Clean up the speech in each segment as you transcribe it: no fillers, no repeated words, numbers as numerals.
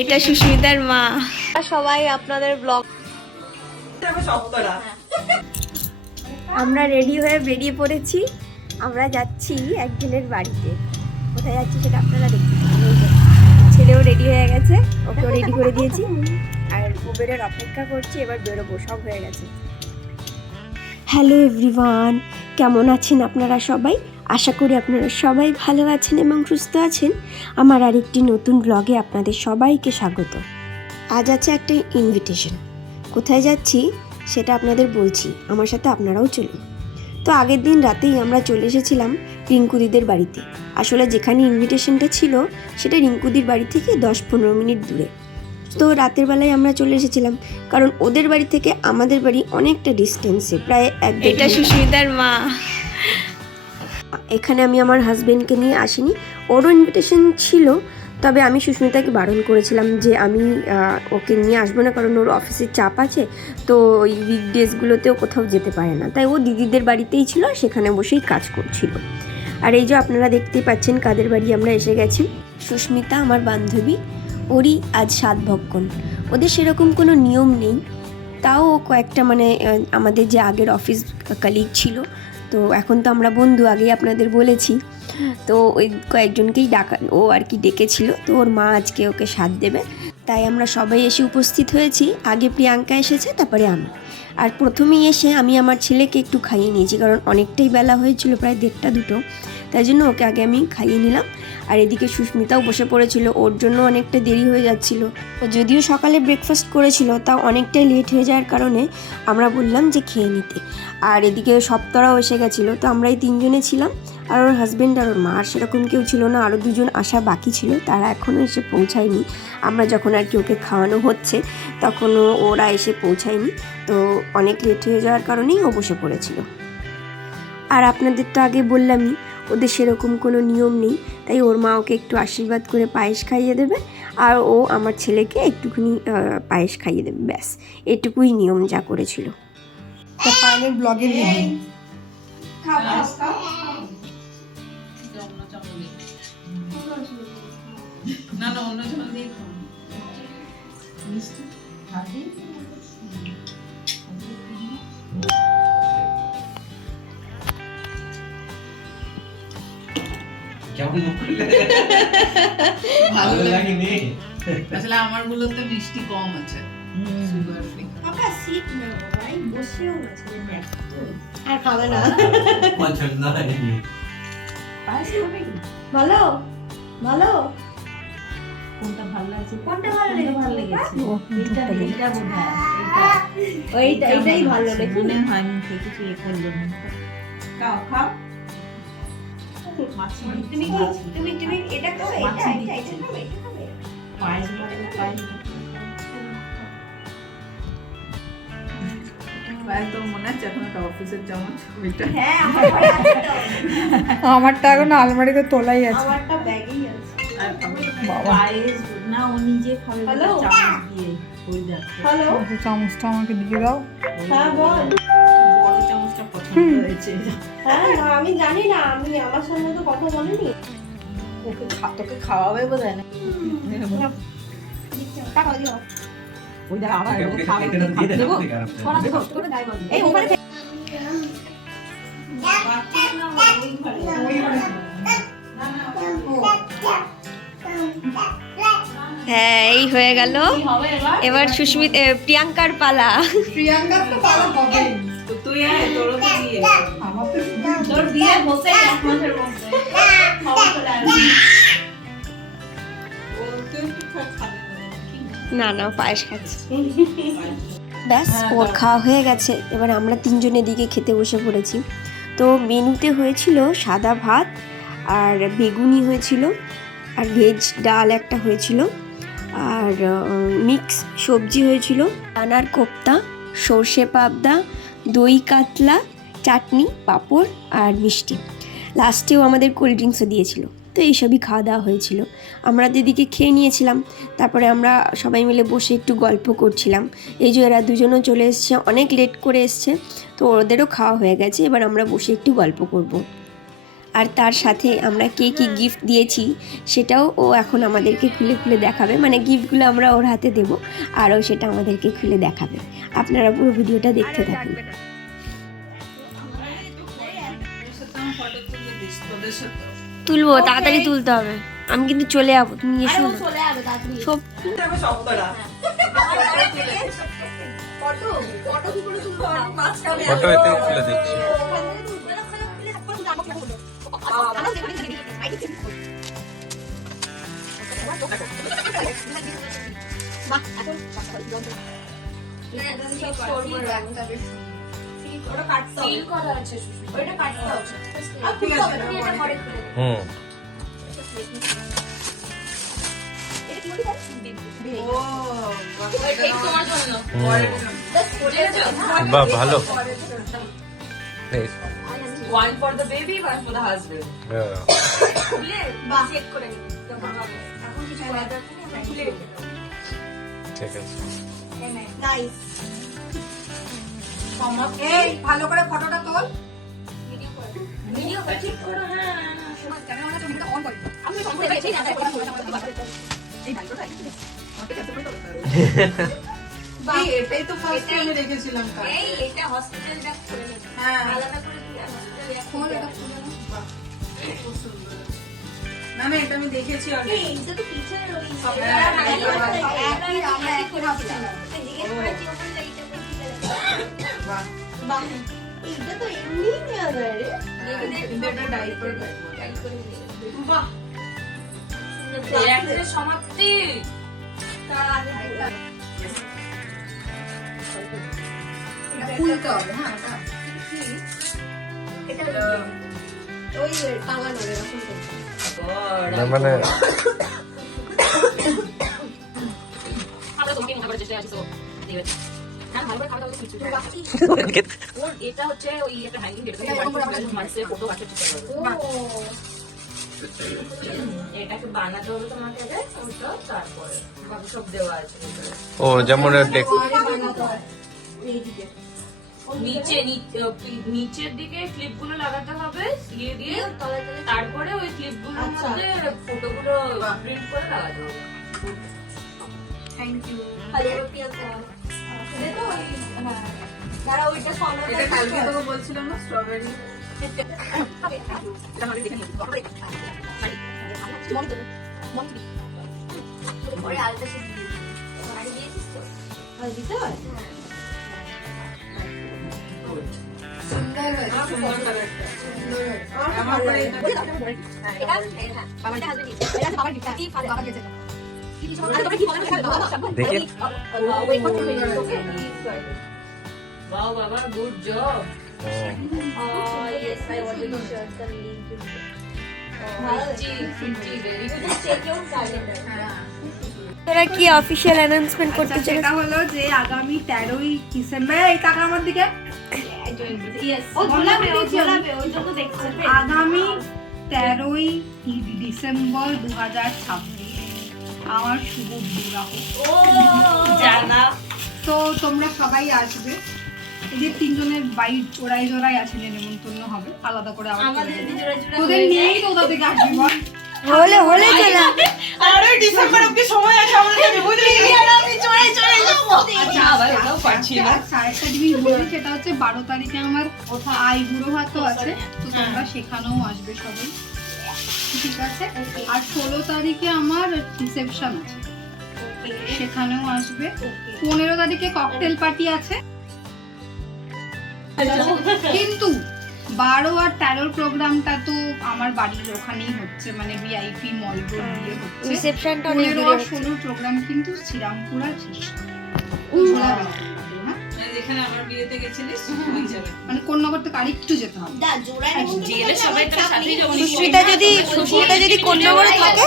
এটা সুস্মিতার মা। সবাই আপনাদের ব্লগ। আমরা রেডি হয়ে বেরিয়ে পড়েছি। আমরা যাচ্ছি একজনের বাড়িতে। কোথায় যাচ্ছি সেটা আপনারা দেখতে পাবেন। ছেলেও রেডি হয়ে গেছে, ওকেও রেডি করে দিয়েছি, আর উবেরের অপেক্ষা করছি। এবার বেরোবো, সব হয়ে গেছে। হ্যালো এভরিওয়ান, কেমন আছেন আপনারা সবাই? আশা করি আপনারা সবাই ভালো আছেন এবং সুস্থ আছেন। আমার আরেকটি নতুন ব্লগে আপনাদের সবাইকে স্বাগত। আজ আছে একটা ইনভিটেশন। কোথায় যাচ্ছি সেটা আপনাদের বলছি, আমার সাথে আপনারাও চলুন। তো আগের দিন রাতেই আমরা চলে এসেছিলাম রিঙ্কুদিদের বাড়িতে। আসলে যেখানে ইনভিটেশনটা ছিল সেটা রিঙ্কুদির বাড়ি থেকে 10-15 মিনিট দূরে। তো রাতের বেলায় আমরা চলে এসেছিলাম, কারণ ওদের বাড়ি থেকে আমাদের বাড়ি অনেকটা ডিস্টেন্সে, প্রায় এটা সুস্মিতার মা। এখানে আমি আমার হাজবেন্ডকে নিয়ে আসিনি, ওরও ইনভিটেশন ছিল, তবে আমি সুস্মিতাকে বারণ করেছিলাম যে আমি ওকে নিয়ে আসবো না, কারণ ওর অফিসের চাপ আছে। তো ওই উইকডেজগুলোতেও কোথাও যেতে পারে না, তাই ও দিদিদের বাড়িতেই ছিল, সেখানে বসেই কাজ করছিল। আর এই যে আপনারা দেখতেই পাচ্ছেন কাদের বাড়ি আমরা এসে গেছি। সুস্মিতা আমার বান্ধবী, ওরই আজ সাধভক্ষণ। ওদের সেরকম কোনো নিয়ম নেই, তাও কয়েকটা মানে আমাদের যে আগের অফিস কলিগ ছিল, তো এখন তো আমরা বন্ধু, আগেই আপনাদের বলেছি। তো ওই কয়েকজনকেই ও আর কি ডেকেছিল। তো ওর মা আজকে ওকে সাধ দেবে, তাই আমরা সবাই এসে উপস্থিত হয়েছি। আগে প্রিয়াঙ্কা এসেছে, তারপরে আমি। আর প্রথমেই এসে আমি আমার ছেলেকে একটু খাইয়ে নিয়েছি, কারণ অনেকটাই বেলা হয়েছিল, প্রায় 1:30-2, তাই জন্য ওকে আগে আমি খাইয়ে নিলাম। আর এদিকে সুস্মিতাও বসে পড়েছিল, ওর জন্য অনেকটা দেরি হয়ে যাচ্ছিল। ও যদিও সকালে ব্রেকফাস্ট করেছিল, তাও অনেকটাই লেট হয়ে যাওয়ার কারণে আমরা বললাম যে খেয়ে নিতে। আর এদিকে সপ্তরাও এসে গেছিলো, তো আমরা এই 3জনে ছিলাম, আর ওর হাজব্যান্ড আর ওর মা। আর সেরকম কেউ ছিল না, আরও 2জন আসা বাকি ছিল, তারা এখনও এসে পৌঁছায়নি। আমরা যখন আর কি ওকে খাওয়ানো হচ্ছে তখনও ওরা এসে পৌঁছায়নি, তো অনেক লেট হয়ে যাওয়ার কারণেই ও বসে পড়েছিল। আর আপনাদের তো আগে বললামই ওদের সেরকম কোনো নিয়ম নেই, তাই ওর মা ওকে একটু আশীর্বাদ করে পায়েস খাইয়ে দেবে, আর ও আমার ছেলেকে একটুখানি পায়েস খাইয়ে দেবে, ব্যাস এটুকুই নিয়ম যা করেছিল। ফাইনাল ব্লগের রিভিউ। না না, অন্য জল দিয়ে ভালো লাগেনি। আসলে আমার গুলোতে মিষ্টি কম আছে, সুগার ফ্রি। আর খাবে না। ভালো ভালো, কোনটা ভালো লাগছে? কোনটা ভালো লেগেছে? এইটা বোধহয় এইটাই ভালো লেগেছে। মনে হয় মুখে কিছু এ করলো না। খাও খাও। তুমি এটা খাবে, এটা খাবে। পায়েস লাগবে, পায়েস একদম মনে আছে এখন একটা অফিসের চামচ ওইটা। হ্যাঁ, আমার ঘরে আছে তো। আমারটা এখন আলমারিতে তোলাই আছে। আমারটা ব্যাগেই আছে। আর খাবো বাবা, পায়েস না, ও নিজে খাবে হ্যালো? চামচ দিয়ে হয়ে যাচ্ছে। হ্যালো, একটু চামচটা আমাকে দিয়ে দাও। হ্যাঁ বল। বড় চামচটা পছন্দ হয়েছে। হ্যাঁ না, আমি জানি না, আমি আমার সঙ্গে তো কথা বলিনি। ওকে তোকে খাওয়াবে বোধহয় না। টাকা দিও। ওই দেখা আবার খাবে। দেবো ছড়া দেবো তোকে গায়ে বল। এই ওখানে হ্যাঁ, এই হয়ে গেল। এবার সুস্মিতা প্রিয়াঙ্কার পালা। প্রিয়াঙ্কা তো ভালো হবে। তুই আয়, তোরও তো বিয়ে। আমার তো তোর বিয়ে হতে 1 মাসের মধ্যে খবর চলে আসবে। ও তো একটু খাবে না না, পায়েস খাচ্ছে। ব্যাস ওর খাওয়া হয়ে গেছে, এবার আমরা 3জন এদিকে খেতে বসে পড়েছি। তো মেনুতে হয়েছিল সাদা ভাত, আর বেগুনি হয়েছিল, আর ভেজ ডাল একটা হয়েছিল, আর মিক্স সবজি হয়েছিল, দানার কোপ্তা, সর্ষে পাবদা, দই কাতলা, চাটনি, পাঁপড় আর মিষ্টি। লাস্টেও আমাদের কোল্ড ড্রিঙ্কসও দিয়েছিল। তো এইসবই খাওয়া দাওয়া হয়েছিল। আমরা দিদিকে খেয়ে নিয়েছিলাম, তারপরে আমরা সবাই মিলে বসে একটু গল্প করছিলাম। এই যে এরা 2জনও চলে এসছে, অনেক লেট করে এসছে, তো ওদেরও খাওয়া হয়ে গেছে, এবার আমরা বসে একটু গল্প করব। আর তার সাথে আমরা কে কী গিফট দিয়েছি সেটাও ও এখন আমাদেরকে খুলে খুলে দেখাবে, মানে গিফটগুলো আমরা ওর হাতে দেব আর ও সেটা আমাদেরকে খুলে দেখাবে। আপনারা পুরো ভিডিওটা দেখতে থাকুন। তুলবো, তাড়াতাড়ি তুলতে হবে, আমি কিন্তু চলে যাবো, তুমি এসো না। চলে যাবে তাড়াতাড়ি। সব ফটো এতে খুলে দিচ্ছি। হুম বাহ ভালো। One for the baby, one for the husband. হ্যাঁ। ঠিক আছে। এই ভালো করে ফটোটা তোল। এটাই তো ফার্স্ট টাইম দেখেছিলাম। না না, এটা আমি দেখেছি অলরেডি। সমাপ্তি। খুলতে হবে। হ্যাঁ ওই টাঙানো এরকম না মানে এটা হচ্ছে ওই একটা হ্যাঙ্গিং ফটো কাটার চেষ্টা করবো। এটা একটু বানাতে হবে তোমাকে আগে, ওটা তারপরে বাকি সব দেওয়া আছে ও যেমন নিচের দিকে ক্লিপ গুলো লাগাতে হবে সিয়ে দিয়ে, তারপরে ওই ক্লিপ গুলোর মধ্যে ফটোগুলো প্রিন্ট করে লাগাতে হবে। Thank you. এটা কালকে তোকে বলছিলাম না, স্ট্রবেরি। সুন্দর হয়েছে। সুন্দর কালারটা। আমার পরে দেখে Wow, Baba, good job. Oh, yes, I wanted to share some link. Very good. তোরা কি অফিশিয়াল অ্যানাউন্সমেন্ট করতে চাই? সেটা হলো যে আগামী 13ই ডিসেম্বর, এই টাকা আমার দিকে আগামী 13ই ডিসেম্বর 2026 আমার শুভ বিবাহ। জানা তো তোমরা সবাই আসবে। এই যে 3 জনের বাইর জোড়ায় জোড়ায় আছে, নেমন্তন্ন হবে আলাদা করে। তোদের নিয়েই তো ওদের থেকে আসবি বল। হলে হলে চলে আরে ডিসেম্বর অবধি সময় আছে আমাদের কাছে, বুঝলি? আমি চলে যাবো। আচ্ছা, আবার ওটাও পারছি না। আরেকটা জিনিস বলি, সেটা হচ্ছে 12 তারিখে আমার আইবুড়ো ভাতও আছে, তো তোমরা সেখানেও আসবে সবাই, ঠিক আছে? আর 16 তারিখে আমার রিসেপশন আছে, সেখানেও আসবে। 15 তারিখে ককটেল পার্টি আছে, কিন্তু 12 আর 13 প্রোগ্রামটা তো আমার বাড়ির ওখানেই হচ্ছে, মানে ভিআইপি মল রোড দিয়ে হচ্ছে। রিসেপশনটা অনেক 15 দূরে আর হচ্ছে। 16 প্রোগ্রাম কিন্তু শ্রীরামপুর আর যেখানে আমার বিয়েতে গেছিলিস ওই যাবে। মানে কোন্নগর থেকে আরেকটু যেতে হবে। জেলে সবাই তার সাথেই যাবো। সুস্মিতা যদি কোন্নগরে থাকে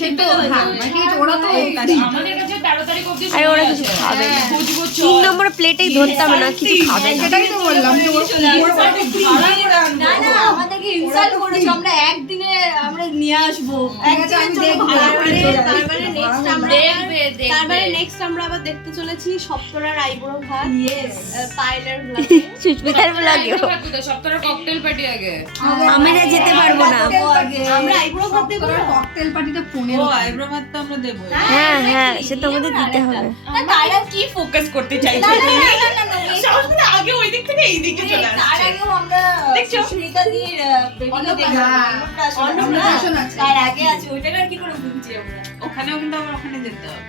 সে তো হ্যাঁ, মানে ওরা তো আমাদের কাছে 13 তারিখ অবধি আরে ওরা সময় কিছু আছে। খাবে না বুঝবো 3 নম্বর প্লেটেই ধরতাম না কিছু খাবে না সেটাই তো বললাম যে ওর পুরো বাড়ি ভাড়া করে আনবো। না না আমাদেরকে ইনসাল্ট করেছো আমরা একদিনে আমরা নিয়ে আসবো ঠিক আছে, আমি দেখবো। তারপরে নেক্সট আমরা দেখবে তারপরে দেখবে নেক্সট আমরা আবার দেখতে চলেছি সপ্তরার আইবুড়ো ভাত পাইলের ব্লগে সুস্মিতার ব্লগে সপ্তাহের ককটেল পার্টি আগে আমি না যেতে পারবো না আমরা আইবুড়ো ভাত দেবো না? ককটেল পার্টিটা ও 15 আইব্রো ভাত তো আমরা দেবো হ্যাঁ হ্যাঁ সে তো আমাদের দিতে হবে না, তারা কি ফোকাস করতে চাইছো না, না, না, না, না, না, wait. সবসময় আগে ওই দিক থেকে এই দিকে চলে তার আসছে আগেও আমরা দেখছো? সুস্মিতাদির বেবিকে দেখবো হ্যাঁ, অন্নপ্রাশন আছে। তার আগে আছে ওইটাকে আর কি করে ভুলছি আমরা ওখানেও কিন্তু আবার ওখানে যেতে হবে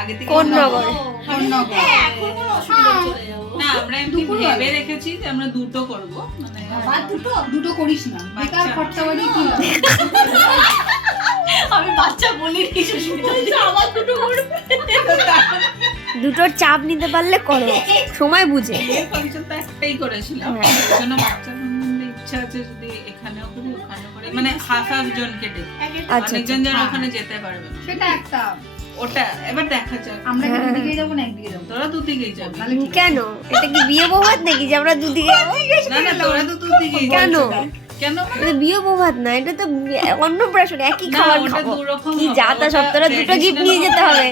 আগে থেকে কোন আমরা- নগরে? ধন্যবাদ। হ্যাঁ এখন কোনো অসুবিধা নেই, চলে যাবো না আমরা এমনি ভেবে রেখেছি যে আমরা দুটো করব মানে ভাত দুটো দুটো করিস না বেকার খরচা বাড়ি কি হবে? আমি বাচ্চা বলিনি সুস্মিতা আমার দুটো করবে দুটোর চাপ নিতে পারলে করো সময় বুঝে বিয়ের ফাংশন তো একটাই করেছিলাম হ্যাঁ। এই জন্য বাচ্চা সম্বন্ধে ইচ্ছা আছে যদি এখানেও করি ওখানেও করি মানে হাফ জনকে ডেকে আচ্ছা অনেকজন যারা হ্যাঁ। ওখানে যেতে পারবে না সেটা একটা ওটা এবার দেখা যাক আমরা কি হ্যাঁ। দুদিকেই যাবো না একদিকে যাবো তোরা দুদিকেই যাবি তাহলে কি? কেন এটা কি বিয়ে বৌভাত নাকি যে আমরা দুদিকে যাবো? না না তোরা তো দুদিকেই কেন? যাবি। কেন এটা বিয়ে বৌভাত না এটা তো অন্নপ্রাশন একই না খাবার ওটা খাবো দুরকম কি হবে, যা তা ওটা সপ্তাহে দুটো গিফট নিয়ে যেতে হবে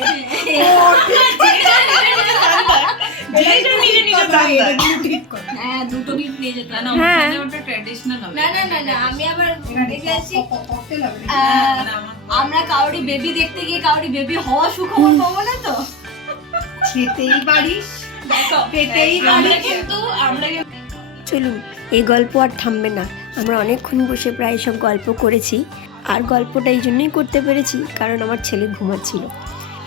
যেটা নিজে নিজে জানতা। ঠিক করে হ্যাঁ দুটো গিফট নিয়ে যেতে না হবে। না হ্যাঁ। ওখানে ওটা ট্র্যাডিশনাল হবে না না না না আমি আবার দেখে আসছি ককটেল হবে আহ, না, আমার- আমরা কাউরি বেবি দেখতে গিয়ে কাউরি বেবি হওয়া সুখবর পাবো না তো খেতেই পারিস দেখো পেতেই আমরা পারিস কিন্তু আমরা কিন্তু চলুন এই গল্প আর থামবে না আমরা অনেকক্ষণ বসে প্রায় সব গল্প করেছি আর গল্পটা এই জন্যই করতে পেরেছি কারণ আমার ছেলে ঘুমাচ্ছিল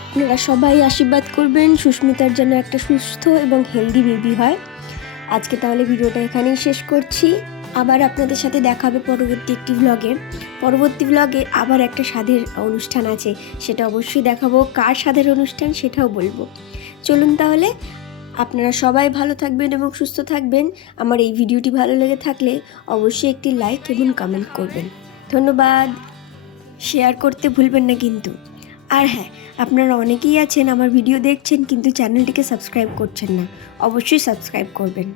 আপনারা সবাই আশীর্বাদ করবেন সুস্মিতার জন্য একটা সুস্থ এবং হেলদি বেবি হয় আজকে তাহলে ভিডিওটা এখানেই শেষ করছি আবার আপনাদের সাথে দেখা হবে পরবর্তী একটি পরবর্তী ব্লগে আবার একটা স্বাদের অনুষ্ঠান আছে সেটা অবশ্যই দেখাবো কার স্বাদের অনুষ্ঠান সেটাও বলবো চলুন তাহলে আপনারা সবাই ভালো থাকবেন এবং সুস্থ থাকবেন আমার এই ভিডিওটি ভালো লেগে থাকলে অবশ্যই একটি লাইক এবং কমেন্ট করবেন ধন্যবাদ শেয়ার করতে ভুলবেন না কিন্তু আর হ্যাঁ আপনারা অনেকেই আছেন আমার ভিডিও দেখছেন কিন্তু চ্যানেলটিকে সাবস্ক্রাইব করছেন না অবশ্যই সাবস্ক্রাইব করবেন